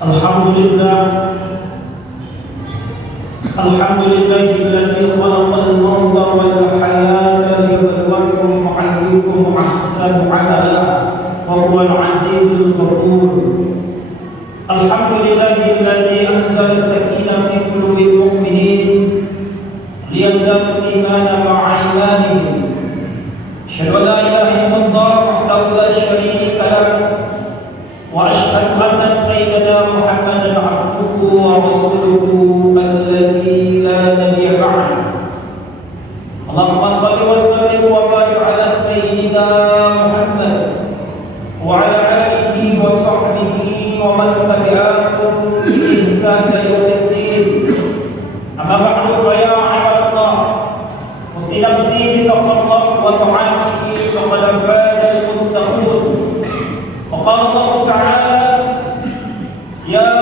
Alhamdulillah alladzi khalaqal mauta wal hayata liyabluwakum ayyukum ahsanu amala wa huwal azizul ghafur. Alhamdulillahilladzi anzala as-sakinata fi qulubil mu'minin liyazdadu imanan ma'a imanihim. Asyhadu an la ilaha illallah wahdahu la syarika lahu wa asyhadu anna sayyidana Muhammadan abduhu wa rasuluhu alladzi la nabiyya ba'dahu. Allahumma shalli wa sallim wa barik ala sayyidina Muhammad wa ala alihi wa sahbihi wa man tabi'ahum bi ihsan ila yaumiddin. Amma ba'du, fa ya ibadallah, usi nafsi bi taqwallah wa ta'atihi faqad faza al-muttaqun. وقال الله تعالى: يا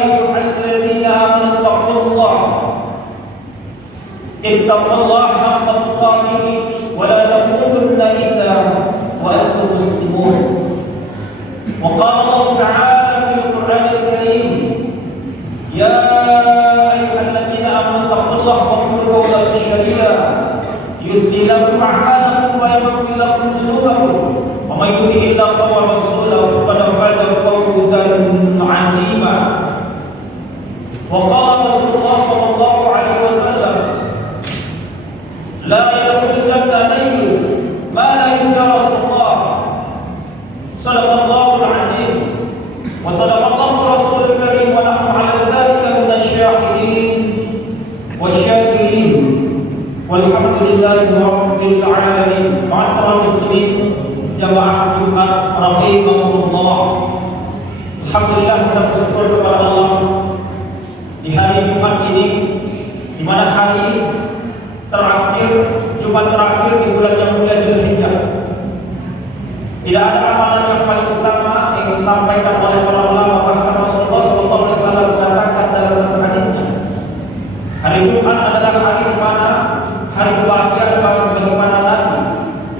أيها الذين آمنوا اتقوا الله حق تقاته ولا تموتن إلا وأنتم مسلمون. وقال الله تعالى في القرآن الكريم: يا أيها الذين آمنوا اتقوا الله وقولوا قولا سديدا يصلح لكم أعمالكم ويغفر لكم ذنوبكم ومن يطع الله ورسوله فقد فاز فوزا عظيما. وقال رسول الله صلى الله عليه وسلم: لا يدخل الجنة نيس ما لا يا رسول الله. صدق الله العظيم وصدق الله رسول الكريم ونحن على ذلك من الشاهدين والشاكرين والحمد لله رب العالمين. معاشر المسلمين jamaah Jumat rahimahumullah, alhamdulillah kita bersyukur kepada Allah di hari Jumat ini, di mana hari terakhir, Jumat terakhir di bulan yang mulia Dzulhijjah. Tidak ada amalan yang paling utama yang disampaikan oleh para ulama, bahkan Rasulullah SAW mengatakan dalam satu hadisnya, hari Jumat adalah hari di mana hari kebahagiaan bagi para nabi,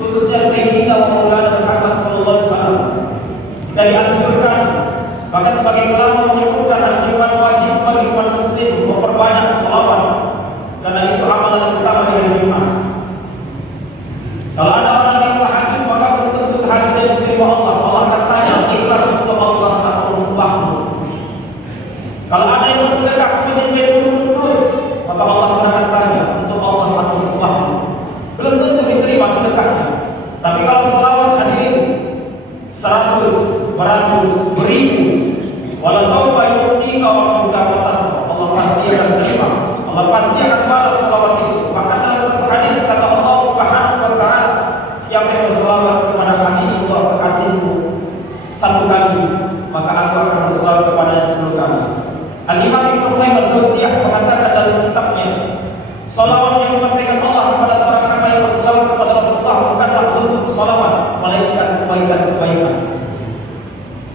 khususnya Sayyidina Maulana Muhammad sallallahu alaihi wasallam. Kita dianjurkan, bahkan sebagai ulama menyebutkan hari Jumat wajib bagi umat muslim memperbanyak sholawat, karena itu amalan utama di hari Jumat. Kalau ada orang yang tahajud, maka belum tentu tahajudnya diterima Allah. Allah akan tanya, ikhlas untuk Allah atau untuk makhluk. Kalau ada yang bersedekah ke masjid Baitul Qudus, maka Allah akan tanya, untuk Allah atau untuk makhluk. Belum tentu diterima sedekahnya. Tapi kalau selawat hadirin 100, 100, 1000, wala sawfa yu'tika rabbuka fatarda, Allah pasti akan terima, Allah pasti akan balas selawat itu. Bahkan dalam satu hadis kata Allah Subhanahu wa taala, siapa yang berselawat kepada habibullah kekasihku 1 kali, maka aku akan berselawat kepada 10 kali. Al-Imam Ibnu Qayyim al-Jauziyah mengatakan dalam kitabnya, salawat yang disampaikan Allah kepada seorang hamba yang berselawat kepada Rasulullah bukanlah bentuk salawat, melainkan kebaikan-kebaikan.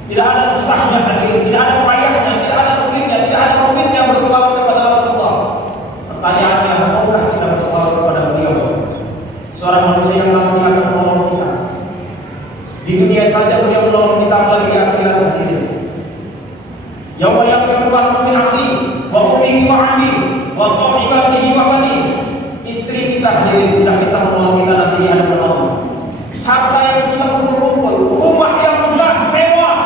Tidak ada susahnya hadirin, tidak ada payahnya, tidak ada sulitnya, tidak ada rumitnya berselawat kepada Rasulullah. Pertanyaannya, maukah kita berselawat kepada beliau? Seorang manusia yang nanti akan menolong kita. Di dunia saja beliau menolong kita, apalagi di akhirat hadirin. Yauma yafiru al-mar'u min akhihi wa ummihi wa abihi wa sahibatihi wa banihi. Istri kita hadirin tidak bisa menolong kita nanti di hadapan Allah. Harta yang kita kumpul-kumpul, rumah yang megah, mewah,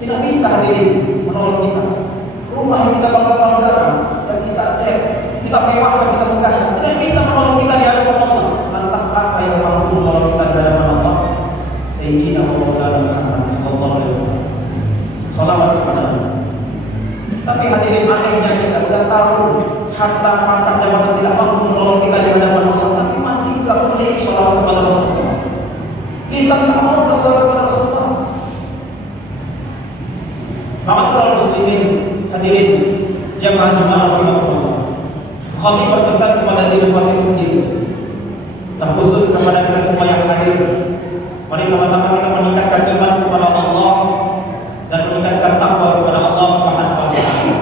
tidak bisa hadirin menolong kita. Rumah yang kita bangga-banggakan, yang kita cek, kita mewahkan, kita megah, tidak bisa menolong kita di hadapan Allah. Lantas apa yang mampu menolong kita di hadapan Allah? Sayyidina Maulana Muhammad sallallahu alaihi wasallam. Salawat kepada Allah. Tapi hadirin, anehnya kita sudah tahu harta, pangkat, jabatan tidak mampu menolong kita di hadapan Allah, tapi masih juga boleh bersolawat kepada Rasulullah. Lisan tak mau bersolawat kepada Rasulullah. Ma'asyiral muslimin, hadirin jamaah Jumat rahimahullah. Khatib berpesan kepada diri khatib sendiri, terkhusus kepada kita semua yang hadir. Mari sama-sama kita meningkatkan iman kepada Allah dan meningkatkan takwa kepada Allah Subhanahu wa taala.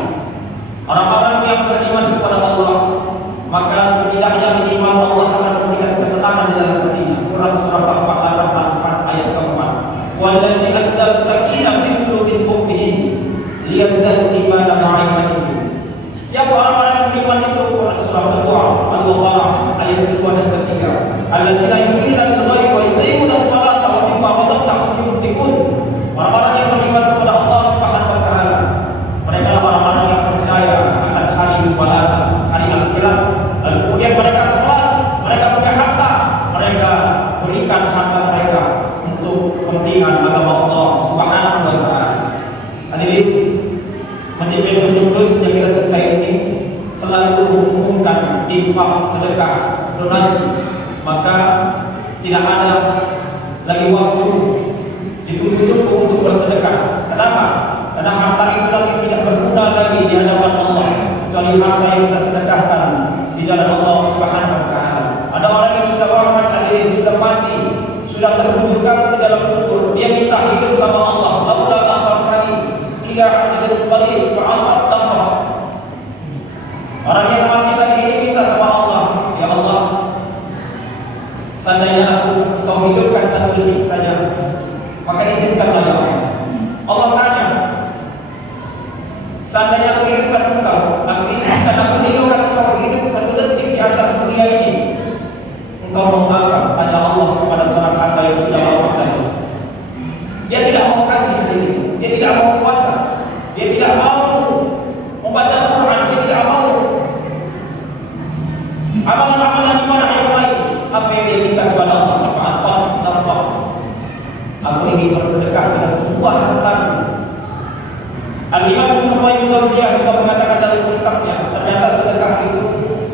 Orang-orang yang beriman kepada Allah, maka setidaknya minimal Allah akan memberikan ketenangan di dalam hatinya. Quran surah 48 Al-Fat ayat keempat. Wallazi anzal sakinah fi qulubi alladzina yu'minuna bil ghaibi wa yuqimuna as-salata wa mimma razaqnahum yunfiqun. Orang-orang yang beriman kepada Allah Subhanahu wa taala, mereka adalah orang-orang yang percaya akan hari pembalasan, hari akhirat. Dan kemudian mereka salat, mereka punya harta, mereka berikan harta mereka untuk kepentingan agama Allah Subhanahu wa taala. Hadirin, Masjid Baitul Qudus yang kita cintai ini selalu mengumumkan infak, sedekah, donasi. Maka tidak ada lagi waktu ditunggu-tunggu untuk bersedekah. Kenapa? Karena harta itu nanti tidak berguna lagi di hadapan Allah, kecuali harta yang kita sedekahkan di jalan Allah Subhanahu wa taala. Ada orang yang sudah wafat, hadirin, sudah mati, sudah terbujur kaku di dalam kubur. Dia minta hidup sama Allah. Laula akhartani ila ajalin qarib fa asaddaq. Orang yang mati tadi ini minta sama Allah, ya Allah, seandainya Kau hidupkan 1 detik saja, maka izinkanlah ya Allah. Allah tanya, seandainya aku hidupkan engkau, aku izinkan aku hidupkan engkau hidup 1 detik di atas dunia ini, engkau mau apa? Tanya Allah kepada seorang hamba yang sudah wafat tadi. Dia tidak mau haji, hadirin. Dia tidak mau puasa. Dia tidak mau membaca Quran. Dia tidak mau amalan-amalan ibadah yang lain. Apa yang dia minta kepada Allah? Fa'asal darah. Aku ingin bersedekah dengan semua harta. Al-Imam Ibnu Qayyim Al-Jauziyah juga mengatakan dalam kitabnya, ternyata sedekah itu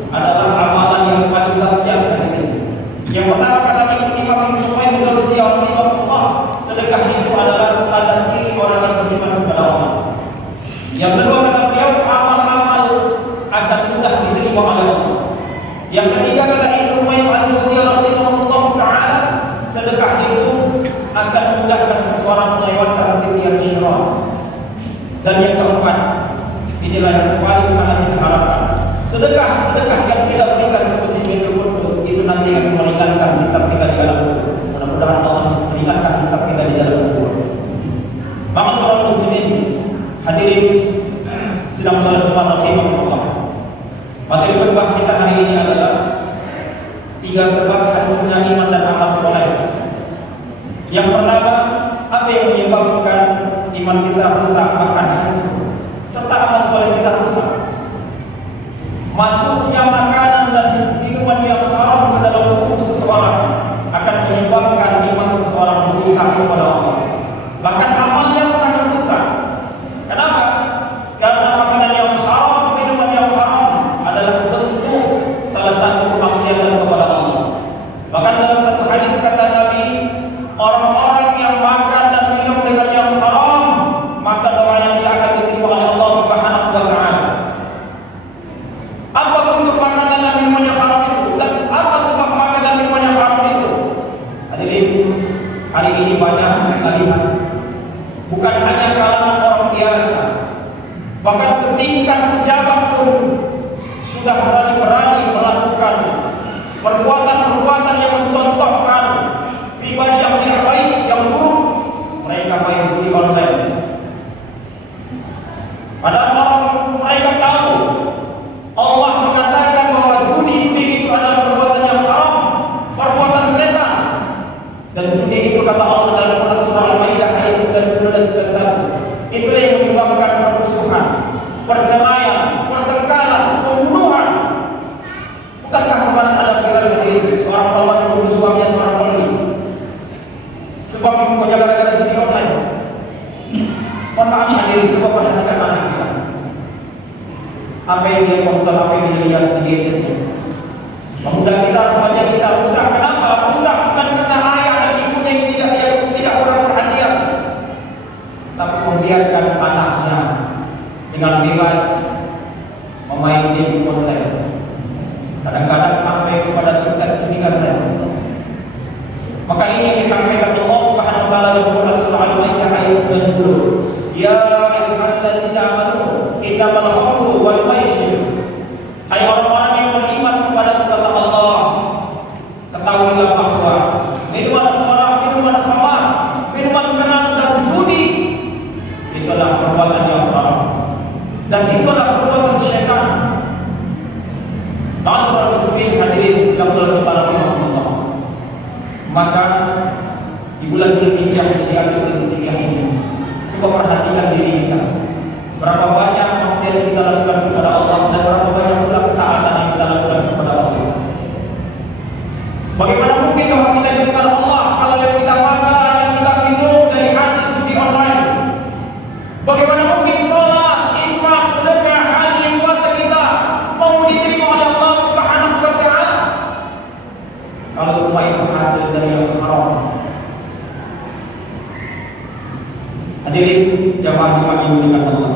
adalah amalan yang paling dahsyat, hadirin. Yang pertama kata Imam Ibnu Qayyim Al-Jauziyah rahimahullah, sedekah itu adalah tanda ciri orang yang beriman kepada Allah. Yang kedua kata beliau, amal-amal akan mudah diterima oleh Allah. Yang ketiga kata Ibnu Qayyim Al-Jauziyah rahimahullah taala, sedekah itu akan memudahkan seseorang melewatkan titian syaitan. Dan yang keempat, inilah yang paling sangat diharapkan, sedekah yang kita berikan ke Masjid Baitul Qudus itu nanti akan meringankan hisab kita di dalam kubur. Mudah-mudahan Allah meringankan hisab kita di dalam kubur. Ma'asyiral muslimin, hadirin sidang salat Jumat rahimahullah. Materi khutbah kita hari ini adalah 3 sebab hancurnya iman dan amal soleh. Yang pertama, apa yang menyebabkan iman kita rusak bahkan hancur, serta amal soleh kita rusak? Masuknya makanan dan minuman yang haram ke dalam tubuh seseorang akan menyebabkan iman seseorang rusak kepada Allah. Bahkan amalnya pun akan rusak. Kenapa? Karena makanan yang haram, minuman yang haram adalah bentuk salah satu kemaksiatan kepada Allah. Bahkan dalam satu hadis kata Nabi, orang-orang yang makan dan minum dengan yang haram, maka doanya tidak akan diterima oleh Allah Subhanahu wa taala. Apa bentuk makanan dan minuman yang haram itu? Dan apa sebab makan dan minuman yang haram itu? Hadirin, hari ini banyak kita lihat, bukan hanya kalangan orang biasa, bahkan setingkat pejabat pun sudah berani-berani melakukan perbuatan-perbuatan yang mencontohkan pribadi yang tidak baik, yang buruk. Mereka main judi online. Padahal mereka tahu Allah mengatakan bahwa judi itu adalah perbuatan yang haram, perbuatan setan. Dan judi itu kata Allah dalam Quran surah Al-Maidah ayat 90 dan 91, itu yang menyebabkan permusuhan, perceraian, pertengkaran, pembunuhan. Bukankah kemarin ada viral, hadirin, seorang perempuan yang membunuh suaminya, seorang polisi, sebab punya gara-gara judi online? Mohon maaf hadirin, coba perhatikan anak kita. Apa yang dia tonton, apa yang dia lihat di gadgetnya. Pemuda kita, remaja kita rusak. Kenapa? Rusak bukan karena ayah dan ibunya yang tidak kurang perhatian, tapi membiarkan anaknya dengan bebas memain game online. Kadang-kadang sampai kepada tingkat judi online. Maka ini yang disampaikan Allah Subhanahu wa taala dalam Quran surah Al-Maidah ayat 90. Ya ayyuhalladzina amanu innamal khamru wal maisir. Hai orang-orang yang beriman kepada Allah, ketahuilah bahwa minuman khamar, minuman keras dan judi itu adalah perbuatan yang haram, dan itu adalah perbuatan syaitan. Ma'asyiral muslimin hadirin sedang salat Jumat rahimahullah. Maka di bulan Dzulhijjah menjadi akhir bulan Dzulhijjah ini, coba perhatikan diri kita. Berapa banyak maksiat yang kita lakukan kepada Allah dan berapa banyak pula ketaatan yang kita lakukan kepada Allah. Bagaimana mungkin kalau kita didengar Allah kalau yang kita makan, yang kita minum dari hasil judi online? Bagaimana mungkin sholat, infak, sedekah, haji, puasa kita mau diterima oleh Allah Subhanahu wa Ta'ala kalau semua itu hasil dari yang haram? Hadirin jamaah Jumat yang dimuliakan Allah,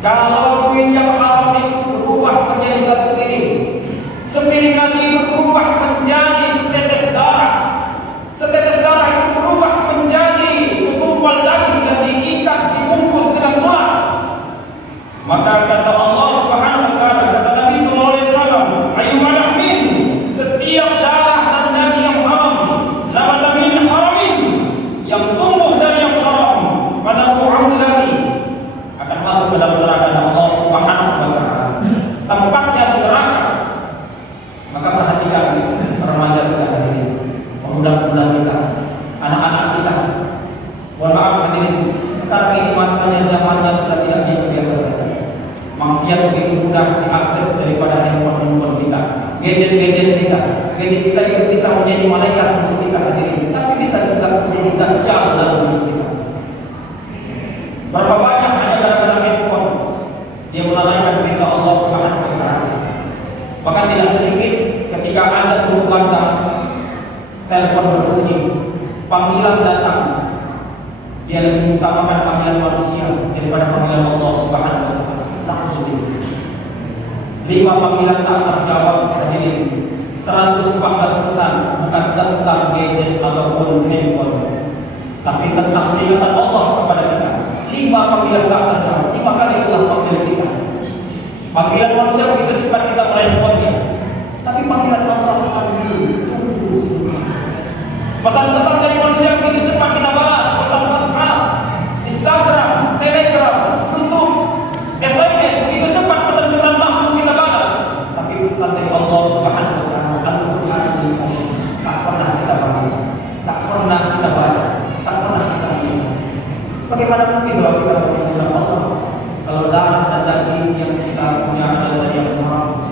kalau duit yang haram itu berubah menjadi satu piring, sepiring nasi itu berubah menjadi setetes darah, setetes darah itu berubah menjadi segumpal daging dan diikat, dibungkus dengan tulang, maka kata Allah Subhanahu wa Ta'ala, kata Nabi sallallahu alaihi wasallam, ayyuhal lahmin, setiap darah dan daging yang haram, nabata min haramin, yang tumbuh dari yang haram, fadamu'ul lagi akan masuk ke dalam neraka Allah Subhanahu wa Ta'ala, tempatnya di neraka. Maka perhatikan remaja kita hadirin, pemuda-pemuda kita, anak-anak kita. Mohon maaf hadirin, sekarang ini masanya zamannya sudah tidak biasa-biasa saja. Maksiat begitu mudah diakses daripada handphone kita, gadget kita. Gadget kita itu bisa menjadi malaikat untuk kita hadirin, tapi bisa juga menjadi dajjal dalam hidup kita. Berapa banyak hanya gara-gara handphone dia melalaikan perintah Allah Subhanahu wa Ta'ala. Bahkan tidak sedikit ketika azan berkumandang, telepon berbunyi, panggilan datang, dia lebih mengutamakan panggilan manusia daripada panggilan Allah Subhanahu wa Ta'ala. Na'udzubillah. 5 panggilan tak terjawab hadirin, 114 pesan bukan tentang gadget ataupun handphone, tapi tentang peringatan Allah kepada kita. 5 panggilan tak terjawab, 5 kali Allah panggil kita. Panggilan manusia begitu cepat kita meresponnya, tapi panggilan Allah tunggu sebentar. Pesan-pesan dari manusia begitu cepat kita balas, pesan WhatsApp, Instagram, Telegram, YouTube, SMS, begitu cepat pesan-pesan makhluk kita balas, tapi pesan dari Allah Subhanahu wa Ta'ala, Al-Quran tak pernah kita balas, tak pernah kita baca, tak pernah kita lihat. Bagaimana mungkin kalau kita menghubungkan Allah kalau darah dan daging yang kita punya adalah dari yang haram?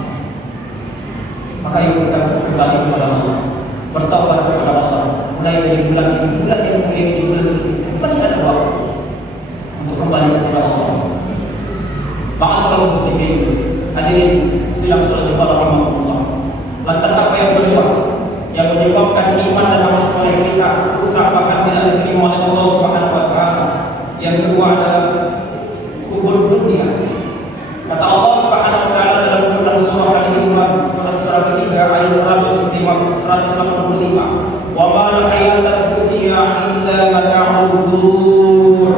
Maka yuk kita kembali kepada Allah, bertaubat kepada Allah. Mulai dari bulan ini, bulan yang mulia ini, bulan ini masih ada waktu untuk kembali kepada Allah. Ma'asyiral muslimin, hadirin silam salat Jumat rahimahullah. Lantas apa yang kedua yang menyebabkan iman dan amal saleh kita rusak bahkan tidak diterima oleh Allah Subhanahu wa Ta'ala? Yang kedua adalah hubud dunia. Kata Allah Subhanahu wa Ta'ala dalam Quran surah Al-Imran, Quran surah ketiga ayat 185, wa mal hayatad dunya illa mata'ul ghurur.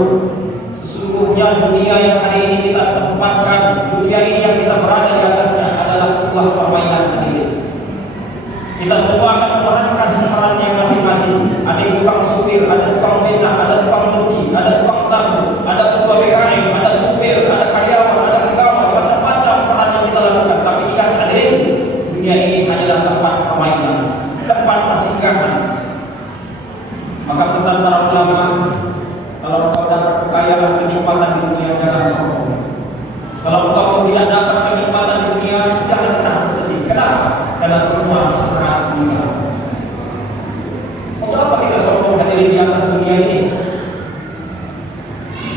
Sesungguhnya dunia yang hari ini kita tempatkan, dunia ini yang kita berada di atasnya adalah sebuah permainan hadirin. Kita semua akan memerankan perannya masing-masing. Ada yang tukang supir, ada tukang becak, ada tukang besi, ada tukang sapu, ada ketua PKM, ada supir, ada karyawan, ada pegawai, macam-macam peran yang kita lakukan. Tapi ingat hadirin, dunia ini hanyalah tempat permainan, tempat persinggahan. Maka pesan para ulama, kalau engkau dapat kekayaan, kenikmatan di dunia, jangan sombong. Kalau engkau tidak dapat kenikmatan di dunia, jangan pernah bersedih. Kenapa? Karena semua sesaat sebentar. Untuk apa kita sombong hadirin di atas dunia ini?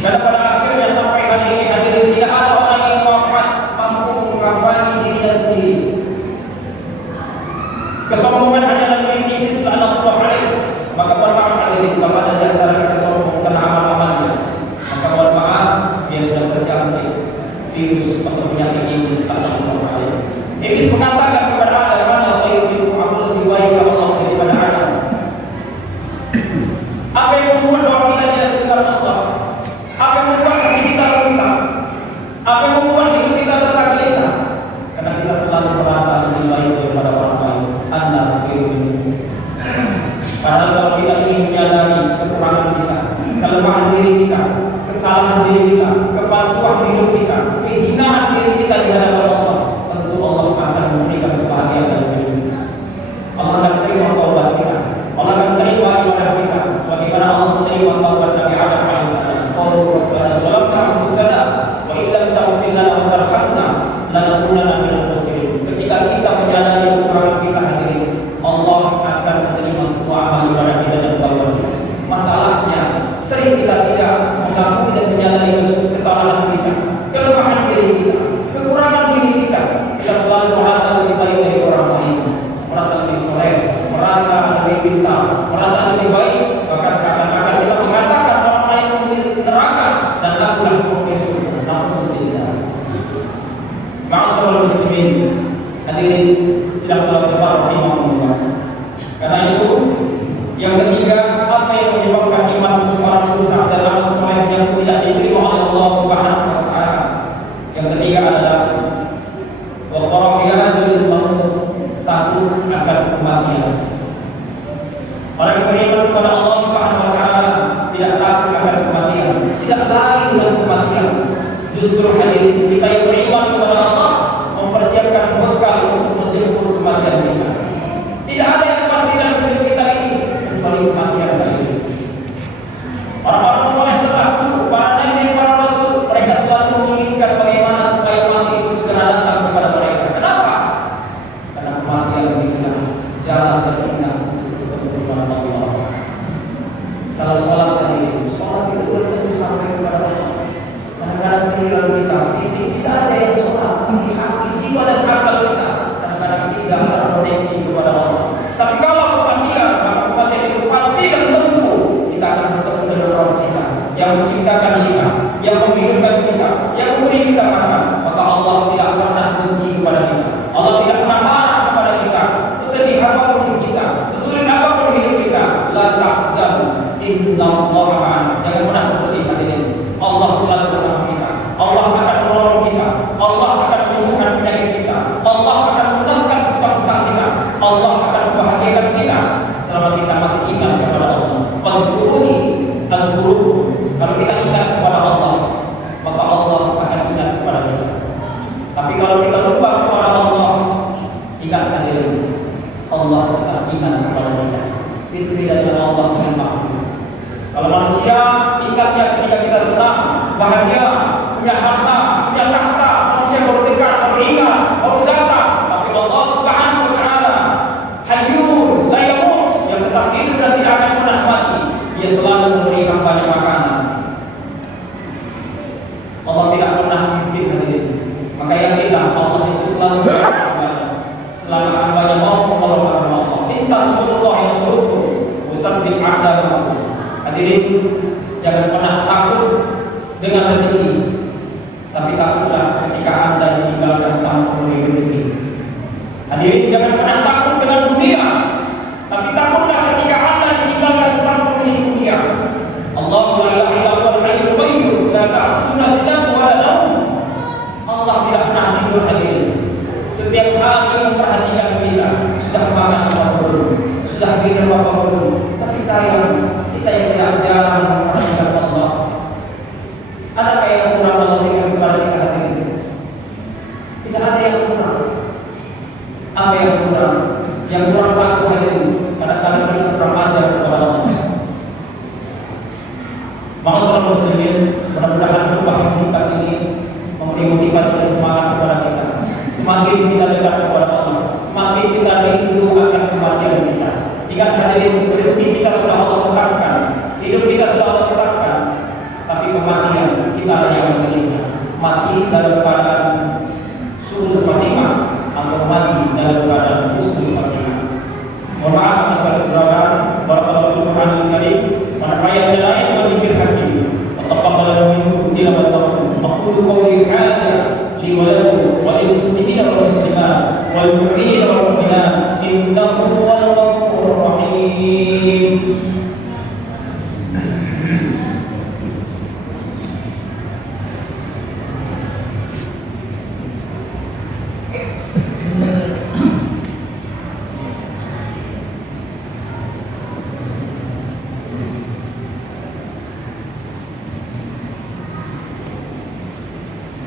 Karena pada akhirnya sampai hari ini hadirin tidak ada orang yang wafat mampu mengkafani dirinya sendiri. Kesombongan hanyalah milik iblis laknatullah alaih. Maka mohon maaf hadirin kalau ada di antara kita sombong karena amal-amalnya, maka mohon maaf dia sudah terjangkit virus atau penyakit iblis laknatullah alaih. Iblis mengatakan kepada Adam, "Mana khairu minhu, aku lebih baik ya Allah daripada Adam." Apa yang membuat doa kita tidak didengar Allah? Apa yang membuat hati kita rusak? Apa yang membuat hidup kita resah gelisah? Karena kita selalu merasa lebih baik daripada orang lain. Anda khairu minhu. Padahal kalau kita ingin menyadari kekurangan kita, kelemahan diri kita, kesalahan diri kita, kepalsuan hidup kita, kehinaan diri kita di hadapan Allah, tentu Allah akan memberikan kebahagiaan dalam hidup kita. Allah akan terima taubat kita. Allah akan anaklah penghuni surga. Alhamdulillah. Ma'asyiral muslimin, hadirin sidang salat Jumat rahimahumullah. Karena itu yang ketiga, apa yang menyebabkan iman seseorang rusak dan amal solehnya tidak diterima oleh Allah Subhanahu wa taala? Yang ketiga adalah wa qara'iyadul maut, takut akan kematian. Orang yang beriman kepada Allah Subhanahu wa taala tidak takut akan kematian, tidak lari dengan kematian. Justru hadirin, kita yang beriman kepada Allah mempersiapkan bekal untuk menjemput kematian kita. Tidak ada yang pasti dalam hidup kita ini kecuali kematian tadi. Orang-orang soleh terdahulu, para nabi dan para rasul, mereka selalu menginginkan bagaimana supaya mati itu segera datang kepada mereka. Kenapa? Karena kematian adalah jalan terindah untuk bertemu dengan Allah. Kalau sholat tadi, sholat itu belum sampai kepada Allah. Kadang-kadang pikiran kita, fisik kita ada yang sholat, tapi hati, jiwa dan akal kita kadang-kadang tidak terkoneksi kepada Allah. Tapi kalau kematian, maka kematian itu pasti dan tentu kita akan bertemu dengan Rabb kita yang menciptakan kita, yang menghidupkan kita, yang memberi kita makan. Maka Allah tidak pernah benci kepada kita, Allah tidak pernah marah kepada kita. Sesedih apapun kita, sesulit apapun hidup kita, la tahzan, innallaha ma'ana. Jangan pernah bersedih hadirin. Allah selalu bersama kita. Allah akan menolong kita. Allah akan menyembuhkan penyakit kita. Allah akan melunaskan hutang-hutang kita. Allah akan membahagiakan kita selama kita masih ingat kepada Allah. Fazkuruni azkurukum. Kalau kita ingat kepada Allah, maka Allah akan ingat kepada kita. Tapi kalau kita lupa kepada Allah, ingat hadirin, Allah tetap ingat kepada kita. Itu bedanya Allah dengan makhluk. Kalau manusia ingatnya ketika kita senang, bahagia, punya harta, punya tahta, manusia baru dekat, baru ingat, baru datang. Tapi Allah Subhanahu wa taala Hayyun la yamut, yang tetap hidup dan tidak akan pernah mati. Dia selalu memberi hambanya makanan. Allah tidak pernah miskin hadirin. Maka yakinlah Allah itu selalu memberi hambanya. Selama hambanya mau menolong Allah. Inna Rasulullah yasurukum usabbih a'damakum. Hadirin, jangan pernah takut dengan rezeki, tapi takutlah ketika Anda ditinggalkan sang pemberi rezeki. Hadirin, jangan pernah takut dengan dunia, tapi takutlah ketika Anda ditinggalkan sang pemberi dunia. Allahu la ilaha illa huwal hayyul qayyum, la ta'khudhuhu sinatun wa la nawm. Allah tidak pernah tidur hadirin. Setiap hari memperhatikan kita, sudah makan apa belum, sudah minum apa belum. Tapi sayang, kita yang tidak jarang memperhatikan Allah. Adakah yang kurang Allah berikan kepada kita hadirin? Tidak ada yang kurang. Apa yang kurang? Yang kurang satu hadirin. Kadang-kadang kita kurang ajar kepada Allah. Ma'asyiral muslimin, mudah-mudahan berbahagia singkat ini memberi motivasi dan semangat kepada kita. Semakin kita dekat kepada Allah, semakin kita rindu akan kematian kita. Ingat hadirin, rezeki kita sudah Allah tetapkan, hidup kita sudah Allah tetapkan, tapi kematian kita yang memiliki. Mati dalam keadaan suul khatimah atau mati dalam keadaan husnul khatimah. Mohon maaf atas kekurangan. Barakallahu fiikum Qur'anul Karim wa nafa'ana bil ayati wa dzikril hakim. Wa taqabbal minkum tilawatahu. Aqulu qawli hadza li wa lakum wa lil muslimina wal muslimat wal mu'minina wal mu'minat innahu huwal ghafurur rahim.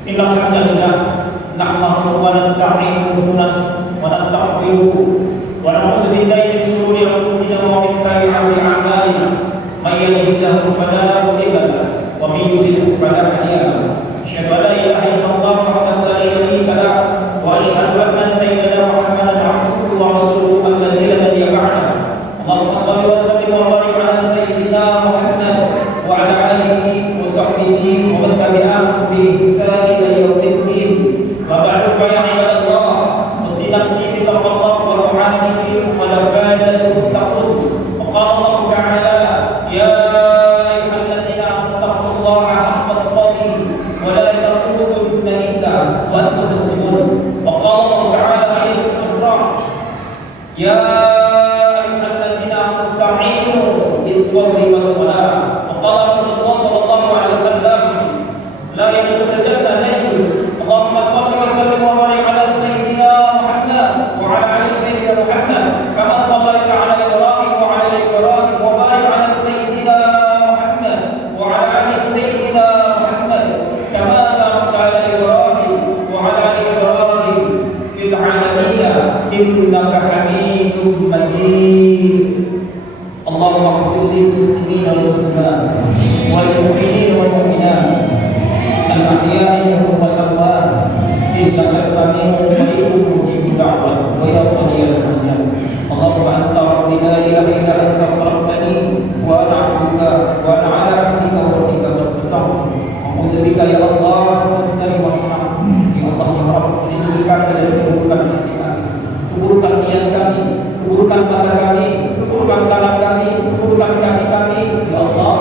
Innal hamdalillah nahmaduhu wa nasta'inuhu wa nastaghfiruh wa na'udzu billahi min shururi anfusina wa min sayyi'ati a'malina. May yahdihillahu fala mudilla lahu wa may yudlil fala hadiya lahu. Asyhadu an la ilaha illallah wahdahu la syarika lahu wa asyhadu anna sayyidana Muhammadan 'abduhu wa rasuluhu alladzi la nabiyya ba'dahu. Allahumma shalli wa sallim wa barik 'ala sayyidina Muhammad wa 'ala alihi wa sahbihi wa man tabi'ahum bi ihsan ila yaumiddin. Wa ba'du fa ya ibadallah, usi nafsi bi taqwallah wa ta'atihi wa la fadal muttaqun. Wa qala Allah ta'ala ya ayyuhalladzina amanu Ma'udzubika ya Allah min syarri ma sana'tu. Ya Allah ya Rabb, lindungi kami dari keburukan hati kami, keburukan niat kami, keburukan mata kami, keburukan tangan kami, keburukan kaki kami. Ya Allah,